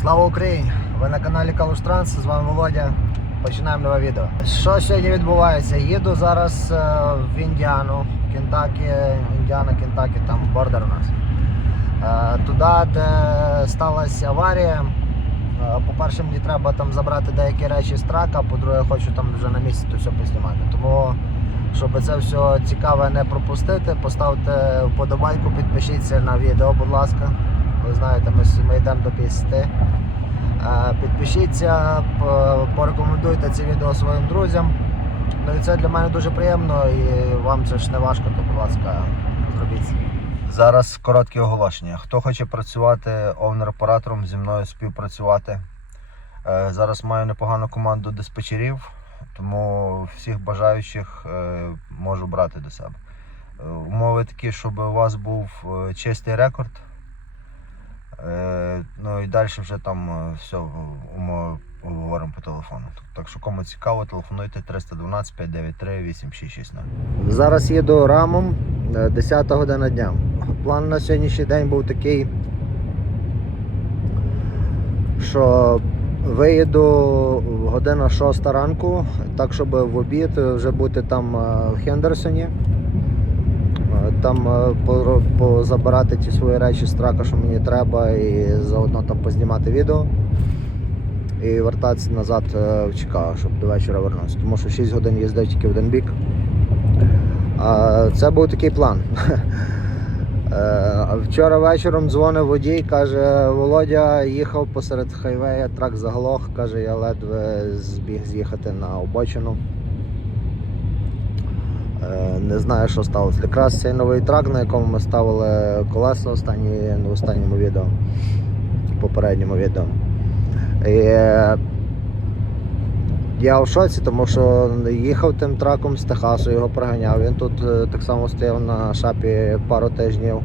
Слава Україні! Ви на каналі Калуш Транс, з вами Володя. Починаємо нове відео. Що сьогодні відбувається? Їду зараз е, в Індіану, Кентакі, Індіана, Кентакі, там бордер у нас. Е, Туди, де сталася аварія. Е, По-перше, мені треба там забрати деякі речі з трака, по-друге, хочу там вже на місці то все познімати. Тому, щоб це все цікаве не пропустити, поставте вподобайку, підпишіться на відео, будь ласка. Ви знаєте, ми, ми йдемо до 50. Е, Підпишіться, порекомендуйте це відео своїм друзям. Ну і це для мене дуже приємно і вам це ж не важко, то будь ласка, зробіть. Зараз коротке оголошення. Хто хоче працювати овнер-оператором зі мною співпрацювати. Е, Зараз маю непогану команду диспетчерів, тому всіх бажаючих е, можу брати до себе. Умови такі, щоб у вас був чистий рекорд. Е, Ну і далі вже там е, все умови поговоримо по телефону. Так що кому цікаво, телефонуйте 312 593 8660. Зараз їду рамом 10 година дня. План на сьогоднішній день був такий, що виїду година 6 ранку, так щоб в обід вже бути там е, в Хендерсоні. Е, Там е, позабирати ті свої речі з трака, що мені треба, і заодно там познімати відео. І вертатися назад е, в Чикаго, щоб до вечора вернутися. Тому що 6 годин їздив тільки в один бік. Це був такий план. Вчора вечором дзвонив водій, каже, Володя їхав посеред хайвея, трак заглох, каже, я ледве збіг з'їхати на обочину. Е, Не знаю, що сталося. Якраз цей новий трак, на якому ми ставили колеса останні, в останньому відео, в попередньому відео. І, я в шоці, тому що їхав тим траком з Техасу, його проганяв. Він тут е, так само стояв на шапі пару тижнів.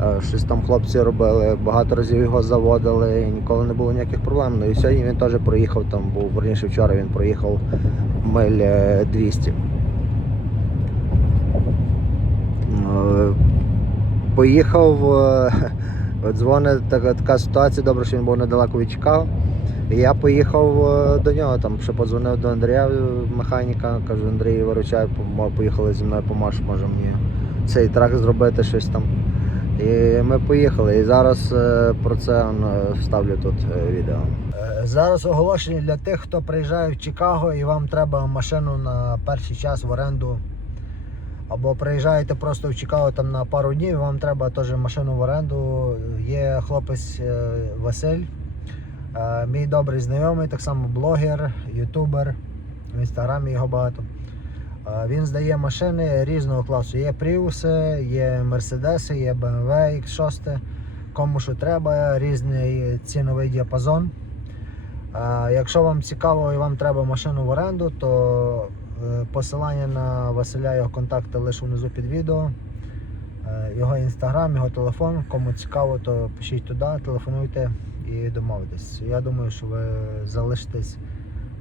Е, Щось там хлопці робили, багато разів його заводили, і ніколи не було ніяких проблем. Ну і сьогодні він теж проїхав, там був верніше вчора він проїхав миль е, 200. Е, Поїхав, е, дзвонить така, така ситуація, добре, що він був недалеко від Чикаго. І я поїхав е, до нього, там ще подзвонив до Андрія, е, механіка, кажу, Андрій, виручай, поїхали зі мною, поможеш, може мені цей трак зробити щось там. І ми поїхали. І зараз про це вставлю тут відео. Зараз оголошення для тих, хто приїжджає в Чикаго і вам треба машину на перший час в оренду. Або приїжджаєте просто в Чикаго там на пару днів, вам треба теж машину в оренду. Є хлопець е, Василь. Е, Мій добрий знайомий, так само блогер, ютубер, в інстаграмі його багато. Е, Він здає машини різного класу. Є Prius, є Mercedes, є BMW X6. Кому що треба, різний ціновий діапазон. Якщо вам цікаво і вам треба машину в оренду, то посилання на Василя його контакти лише внизу під відео. Е, Його інстаграм, його телефон. Кому цікаво, то пишіть туди, телефонуйте і домовитесь. Я думаю, що ви залишитесь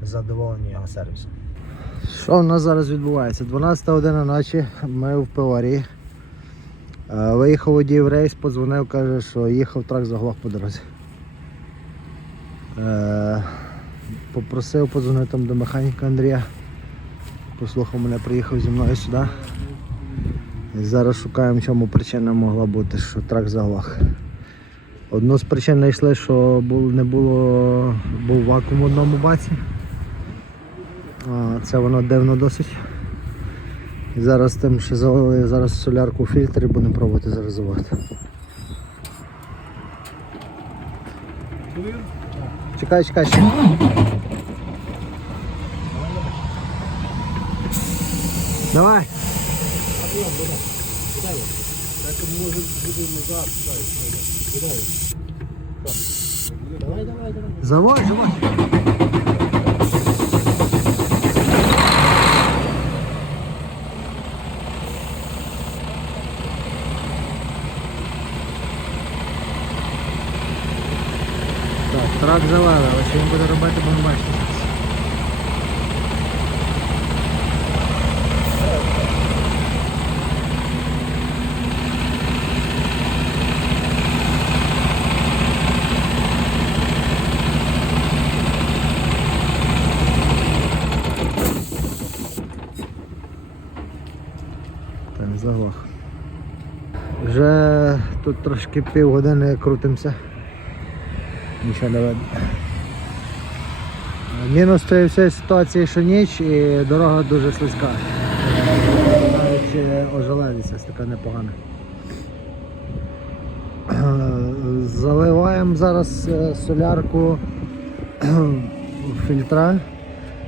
задоволені його сервісом. Що в нас зараз відбувається? 12 година ночі, ми в пиварі. Е, Виїхав водій в рейс, подзвонив, каже, що їхав трак заглох по дорозі. Е, Попросив подзвонити до механіка Андрія. Послухав мене, приїхав зі мною сюди. І зараз шукаємо, чому причина могла бути, що трак заглох. Одну з причин знайшли, що не було, був вакуум в одному баці. Це воно дивно досить. І зараз тим, що залили зараз солярку у фільтрі, будемо пробувати зараз заводити. Чекай, чекай, чекай. Давай. Заводь, заводь. Так, трак завели, але що він буде робити, будемо бачити. тут трошки півгодини крутимося. Нічого не видно. Мінус цієї всієї ситуації, що ніч і дорога дуже слизька. Навіть е, така непогана. Заливаємо зараз е, солярку фільтра.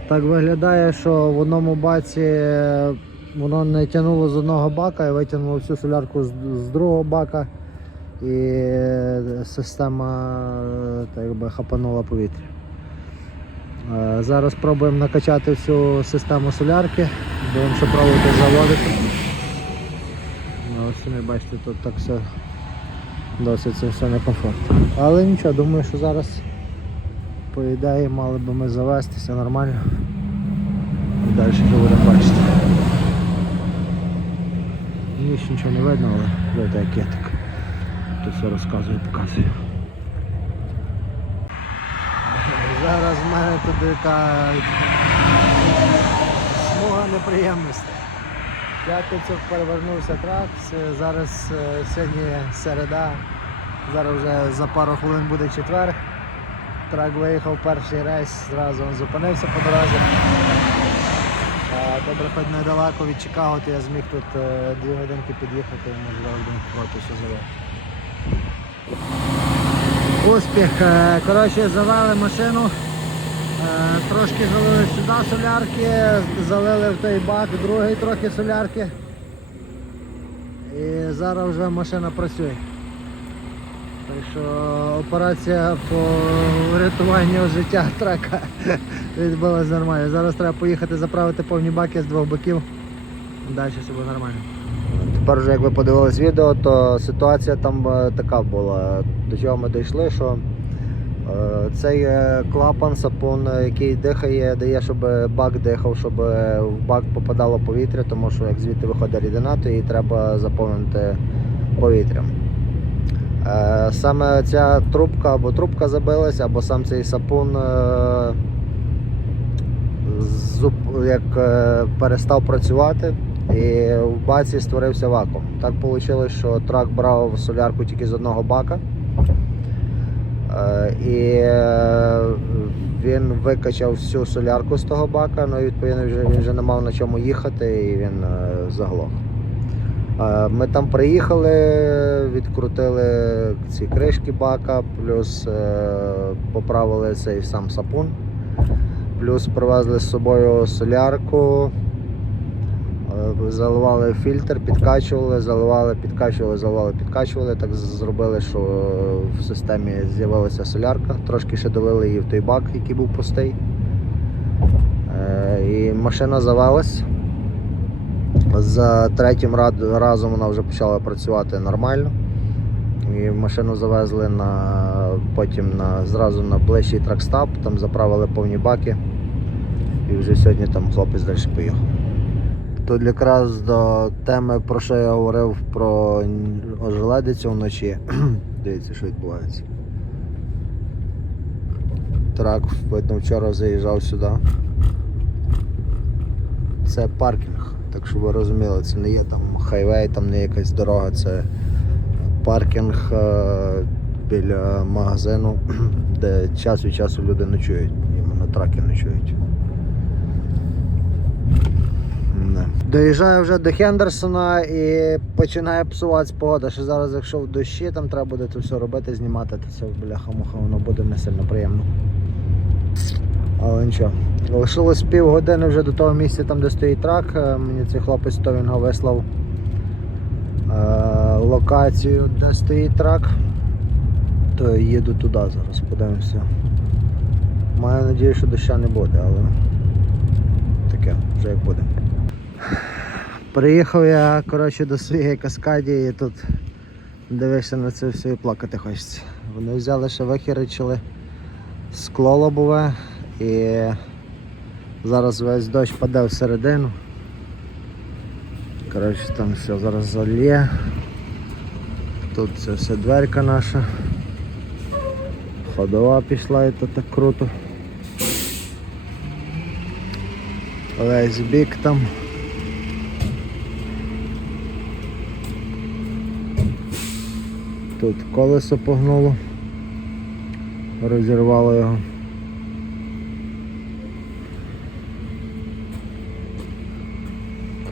Так виглядає, що в одному баці е, воно не тягнуло з одного бака і витягнуло всю солярку з, з другого бака. І система так якби хапанула повітря. Е, Зараз пробуємо накачати всю систему солярки, будемо ще пробувати заводити. Ну, ось самі бачите, тут так все досить це все некомфортно. Але нічого, думаю, що зараз по ідеї мали би ми завестися нормально. І далі вже будемо бачити. Ніч нічого не видно, але видно як я так. Тут все розказую, показую. Зараз в мене тут така смуга неприємностей. П'ятницю перевернувся трак, зараз е, сьогодні середа, зараз вже за пару хвилин буде четвер. Трак виїхав перший рейс, зразу він зупинився по дорозі. Добре, хоч недалеко від Чикаго, то я зміг тут е, дві годинки під'їхати і можливо будемо проти все завести. Успіх. Е, Коротше, завели машину. Е, Трошки залили сюди солярки, залили в той бак, другий трохи солярки. І зараз вже машина працює. Так що операція по врятуванню життя трака відбулася нормально. Зараз треба поїхати заправити повні баки з двох боків. Далі все буде нормально. Тепер вже як ви подивились відео, то ситуація там е, така була. До чого ми дійшли, що е, цей е, клапан, сапун, який дихає, дає, щоб бак дихав, щоб в бак попадало повітря, тому що як звідти виходить рідина, то її треба заповнити повітрям. Саме ця трубка або трубка забилась, або сам цей сапун як е, перестав працювати і в баці створився вакуум. Так вийшло, що трак брав солярку тільки з одного бака. Е, І е, він викачав всю солярку з того бака, ну і відповідно вже, він вже не мав на чому їхати і він заглох. Ми там приїхали, відкрутили ці кришки бака, плюс поправили цей сам сапун, плюс привезли з собою солярку, е, заливали фільтр, підкачували, заливали, підкачували, заливали, підкачували. Так зробили, що в системі з'явилася солярка. Трошки ще долили її в той бак, який був пустий. Е, І машина завелась. За третім разом вона вже почала працювати нормально. І машину завезли на, потім на, зразу на ближчий тракстап, там заправили повні баки. І вже сьогодні там хлопець далі поїхав. Тут якраз до теми, про що я говорив про ожеледицю вночі. Дивіться, що відбувається. Трак, видно, вчора заїжджав сюди. Це паркінг. Так щоб ви розуміли, це не є там хайвей, там не якась дорога, це паркінг е, біля магазину, де час від часу люди ночують. Іменно траки ночують. Доїжджаю вже до Хендерсона і починає псуватися погода. Що зараз, якщо в дощі, там треба буде це все робити, знімати, то це бляха-муха, воно буде не сильно приємно. Але нічого. Лишилось півгодини вже до того місця, там де стоїть трак. Е, Мені цей хлопець то він його вислав локацію, де стоїть трак. То їду туди зараз, подивимося. Маю надію, що доща не буде, але таке, вже як буде. Приїхав я коротше, до своєї каскаді і тут дивишся на це все і плакати хочеться. Вони взяли ще вихеричили скло лобове і зараз весь дощ паде всередину. Коротше, там все зараз зальє. Тут це все дверка наша. Ходова пішла і то так круто. Весь бік там. Тут колесо погнуло. Розірвало його.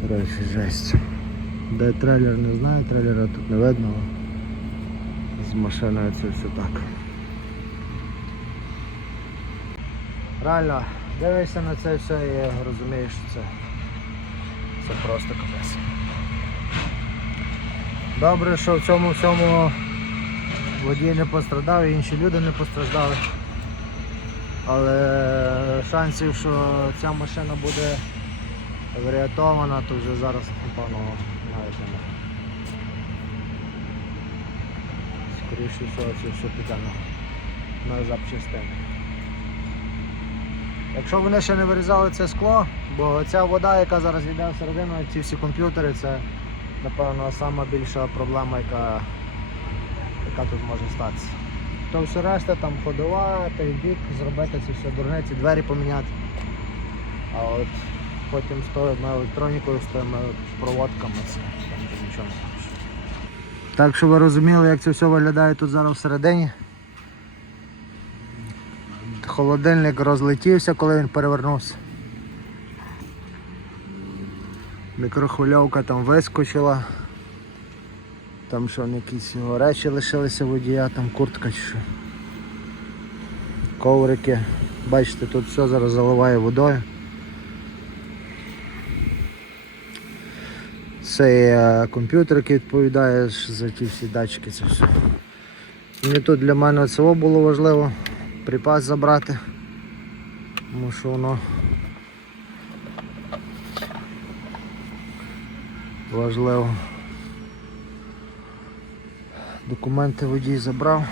Коротше, жесть. Де трейлер не знаю, трейлера тут не видно. Машиною це все так. Реально, дивишся на це все і розумієш, що це, це просто капець. Добре, що в цьому всьому водій не пострадав, і інші люди не постраждали. Але шансів, що ця машина буде врятована, то вже зараз, напевно, навіть немає. Скоріше всього, все піде на, на запчастини. Якщо вони ще не вирізали це скло, бо ця вода, яка зараз йде всередину, ці всі комп'ютери, це напевно сама більша проблема, яка, яка тут може статися. То все решта, там ходова, той бік, зробити це все дурниці, двері поміняти. А от потім з тою електронікою, з тими проводками, це там нічого. Так, щоб ви розуміли, як це все виглядає тут зараз всередині. Холодильник розлетівся, коли він перевернувся. Мікрохвильовка там вискочила. Там що якісь його речі лишилися водія, там куртка чи що. Коврики. Бачите, тут все зараз заливає водою. Це є комп'ютер, який відповідає за ті всі датчики, це все. Мені тут для мене це було важливо припас забрати, тому що воно важливо. Документи водій забрав.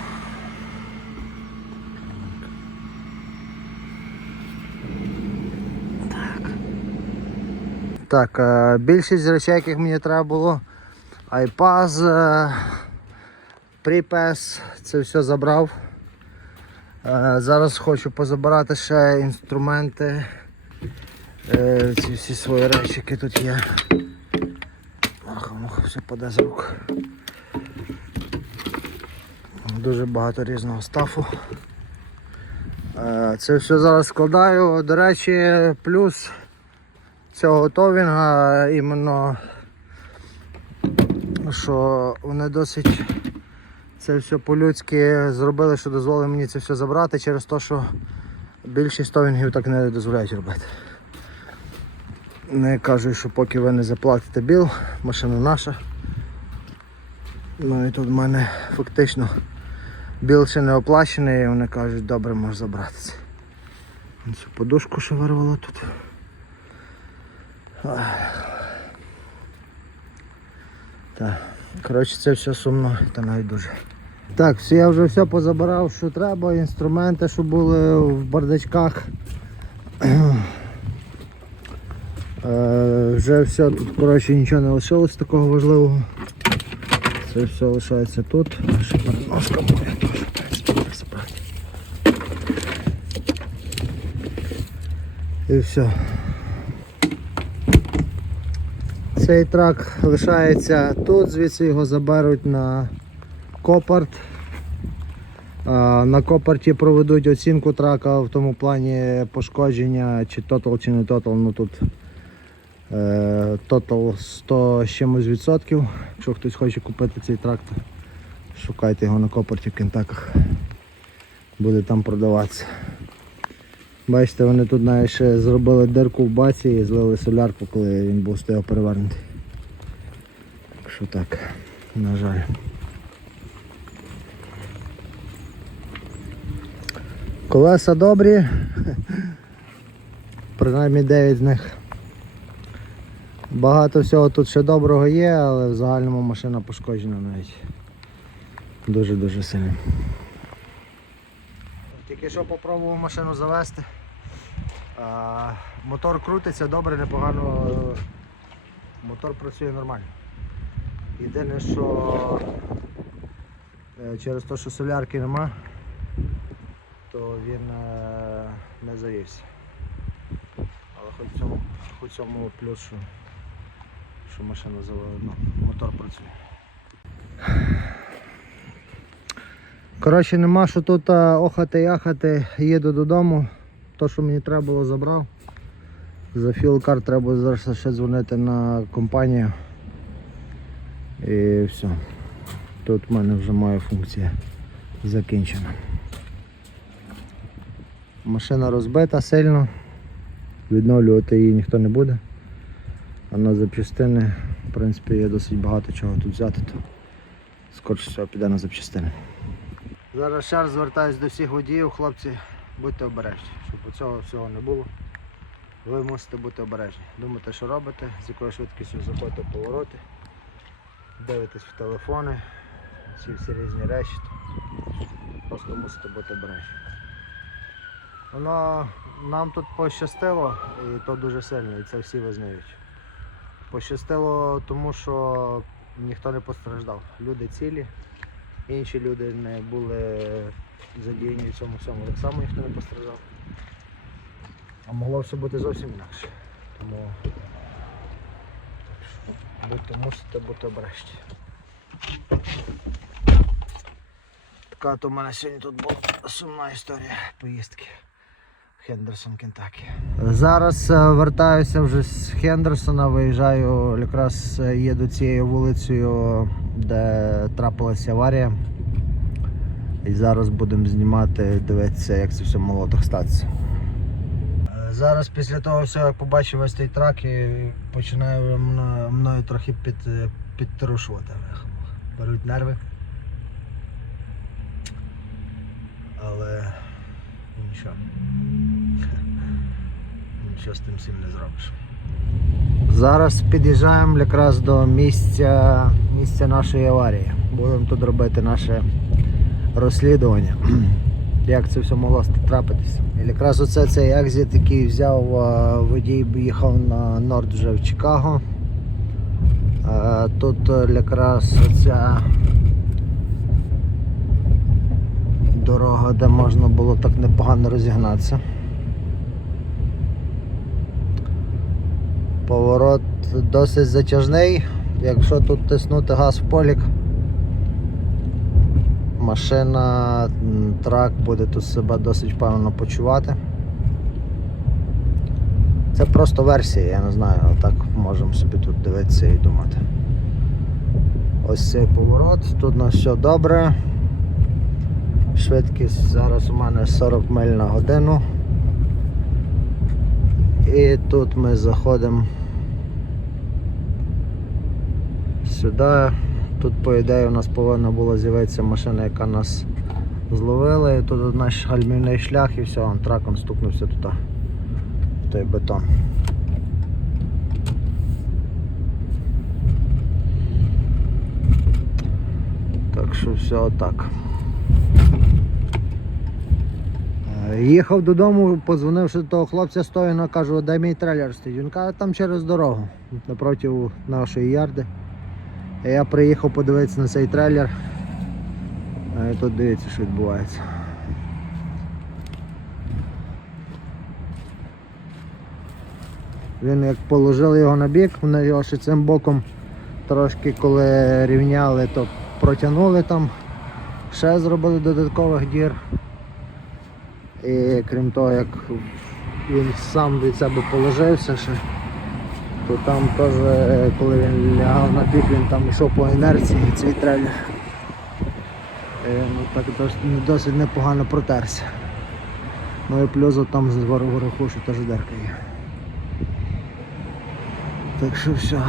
Так, е, більшість речей, яких мені треба було, iPad, е, припес, це все забрав. Е, Зараз хочу позабирати ще інструменти, ці всі свої речі, які тут є. Ах, муха все паде з рук. Дуже багато різного стафу. Це все зараз складаю. До речі, плюс цього товінга іменно, що вони досить це все по-людськи зробили, що дозволили мені це все забрати через те, що більшість товінгів так не дозволяють робити. Не кажуть, що поки ви не заплатите біл, машина наша. Ну і тут в мене фактично біл ще не оплачений і вони кажуть, добре, можеш забрати це. Цю подушку ще вирвало тут. Так, коротше це все сумно та дуже. Так, все, я вже все позабирав, що треба, інструменти, що були в бардачках. Е, вже все, тут коротше нічого не лишилось такого важливого. Це все лишається тут. Ще переножка моя теж, забрати. І все. Цей трак лишається тут, звідси його заберуть на Копарт. На Копарті проведуть оцінку трака в тому плані пошкодження, чи тотал, чи не тотал. Ну тут е, тотал 100 з чимось відсотків. Якщо хтось хоче купити цей трактор, шукайте його на Копарті в Кентаках. Буде там продаватися. Бачите, вони тут навіть ще зробили дирку в баці і злили солярку, коли він був стояв перевернутий. Так що так, на жаль. Колеса добрі, принаймні 9 з них. Багато всього тут ще доброго є, але в загальному машина пошкоджена навіть дуже-дуже сильно. Тільки що попробував машину завести. Мотор крутиться добре, непогано. Мотор працює нормально. Єдине, що е, через те, що солярки нема, то він е, не завівся. Але хоч в цьому, хоч в цьому плюс, що, що машина ну, мотор працює. Коротше, нема що тут охати яхати, їду додому. То, що мені треба було, забрав. За філкар треба зараз ще дзвонити на компанію. І все. Тут в мене вже моя функція закінчена. Машина розбита сильно. Відновлювати її ніхто не буде. А на запчастини, в принципі, є досить багато чого тут взяти. То скорше всього піде на запчастини. Зараз ще раз звертаюся до всіх водіїв, хлопці, будьте обережні, щоб цього всього не було. Ви мусите бути обережні. Думайте, що робите, з якою швидкістю заходите в повороти, дивитесь в телефони, ці всі різні речі. Просто мусите бути обережні. Воно нам тут пощастило і то дуже сильно, і це всі визнають. Пощастило тому, що ніхто не постраждав. Люди цілі, інші люди не були задіяні в цьому всьому. Так само ніхто не постраждав. А могло все бути зовсім інакше. Тому будьте, мусите бути обережні. Така то в мене сьогодні тут була сумна історія поїздки. Хендерсон, Кентакі. Зараз е, вертаюся вже з Хендерсона, виїжджаю, якраз е, їду цією вулицею, де трапилася аварія. І зараз будемо знімати, дивитися, як це все могло так статися. Е, Зараз після того всього, як побачив ось цей трак, і починаю мною трохи під, е, підтрушувати. Беруть нерви. Але нічого. Нічого з тим всім не зробиш. Зараз під'їжджаємо якраз до місця, місця нашої аварії. Будемо тут робити наше розслідування. Як це все могло трапитися. І якраз оце цей екзит, який взяв водій, їхав на Норд вже в Чикаго. Тут е, якраз оця дорога, де можна було так непогано розігнатися. Поворот досить затяжний. Якщо тут тиснути газ в полік, машина, трак буде тут себе досить впевнено почувати. Це просто версія, я не знаю, але так можемо собі тут дивитися і думати. Ось цей поворот, тут у нас все добре. Швидкість зараз у мене 40 миль на годину. І тут ми заходимо сюди. Тут, по ідеї, у нас повинна була з'явитися машина, яка нас зловила. І тут наш гальмівний шлях і все, он траком стукнувся туди, в той бетон. Так що все отак. Е, Їхав додому, подзвонивши до того хлопця стоїно, кажу, дай мій трейлер стоїть. Він каже, там через дорогу, напроти нашої ярди. Я приїхав подивитися на цей трейлер. А і тут дивіться, що відбувається. Він як положили його на бік, вони його ще цим боком трошки коли рівняли, то протягнули там, ще зробили додаткових дір. І крім того, як він сам від себе положився ще, то там теж, е, коли він лягав на бік, він там йшов по інерції цей трейлер. Ну, так досить, досить непогано протерся. Ну і плюс там з ворогу що теж дерка є. Так що все,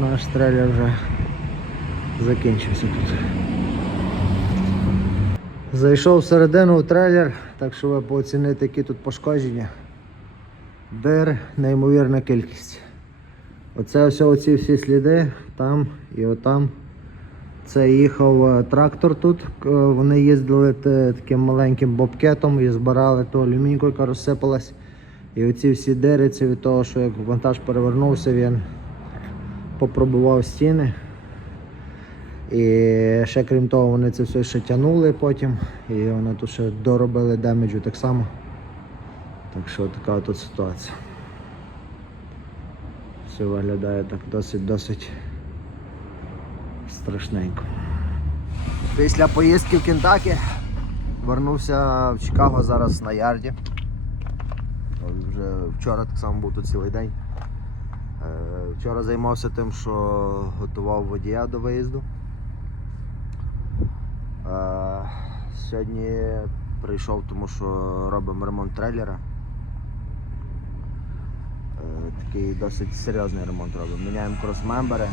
наш трейлер вже закінчився тут. Зайшов всередину в трейлер, так що ви пооціните, які тут пошкодження. Дир, неймовірна кількість. Оце ось оці всі сліди, там і отам. Це їхав е, трактор тут. Е, Вони їздили таким маленьким бобкетом і збирали ту алюмінійку, яка розсипалась. І оці всі дири, це від того, що як вантаж перевернувся, він попробував стіни. І ще крім того, вони це все ще тягнули потім, і вони тут ще доробили демеджу так само. Так що така тут ситуація. Все виглядає так досить-досить страшненько. Після поїздки в Кентакі вернувся в Чикаго зараз на ярді. Вже вчора так само був тут цілий день. Е, Вчора займався тим, що готував водія до виїзду. Е, Сьогодні прийшов, тому що робимо ремонт трейлера. Такий досить серйозний ремонт робимо. Міняємо кросмембери.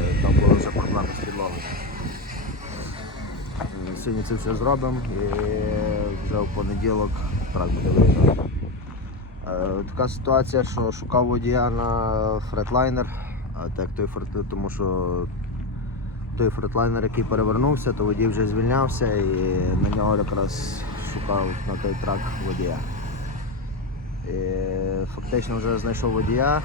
Е, Там були вже проблеми з підлогою. Е, Сьогодні це все зробимо і вже в понеділок трак буде виїжджати. Е, Така ситуація, що шукав водія на фретлайнер, а так той тому що той фретлайнер, який перевернувся, то водій вже звільнявся і на нього якраз шукав на той трак водія. І фактично вже знайшов водія.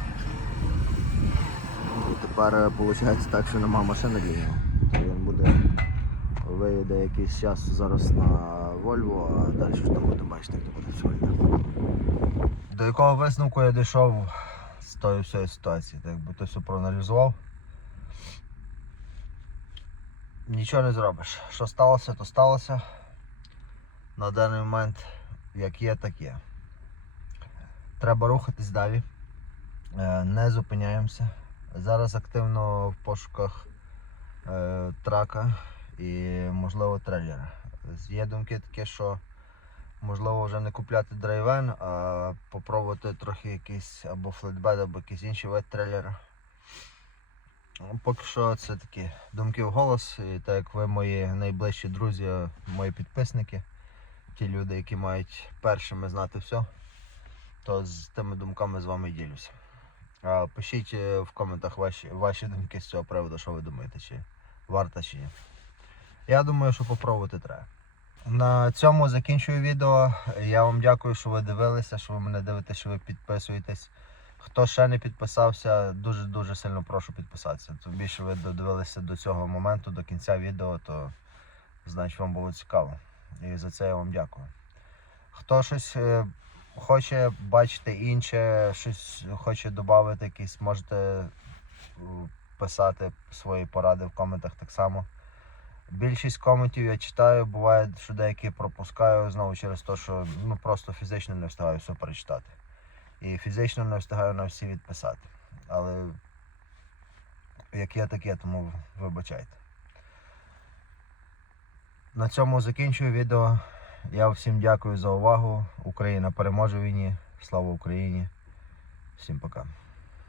І тепер виходить так, що нема машини для нього. То він буде виїде якийсь час зараз на Volvo, а далі ж там буде бачити, як буде йде. До якого висновку я дійшов з тої всієї ситуації, так якби то все проаналізував. Нічого не зробиш. Що сталося, то сталося. На даний момент як є, так є. Треба рухатись далі. Е, Не зупиняємося. Зараз активно в пошуках е, трака і, можливо, трейлера. Є думки такі, що можливо вже не купляти драйвен, а попробувати трохи якийсь або флетбед, або якийсь інший вид трейлера. Поки що це такі думки в голос, і так як ви мої найближчі друзі, мої підписники, ті люди, які мають першими знати все, то з тими думками з вами ділюся. Пишіть е, в коментах ваші, ваші думки з цього приводу, що ви думаєте, чи варто чи ні. Я думаю, що попробувати треба. На цьому закінчую відео. Я вам дякую, що ви дивилися, що ви мене дивитесь, що ви підписуєтесь. Хто ще не підписався, дуже-дуже сильно прошу підписатися. Тим більше ви додивилися до цього моменту, до кінця відео, то значить вам було цікаво. І за це я вам дякую. Хто щось е, хоче бачити інше, щось хоче додати, якісь, можете е, писати свої поради в коментах так само. Більшість коментів я читаю, буває, що деякі пропускаю знову через те, що ну, просто фізично не встигаю все перечитати. І фізично не встигаю на всі відписати. Але як є, так є, тому вибачайте. На цьому закінчую відео. Я всім дякую за увагу. Україна переможе війні. Слава Україні. Всім пока.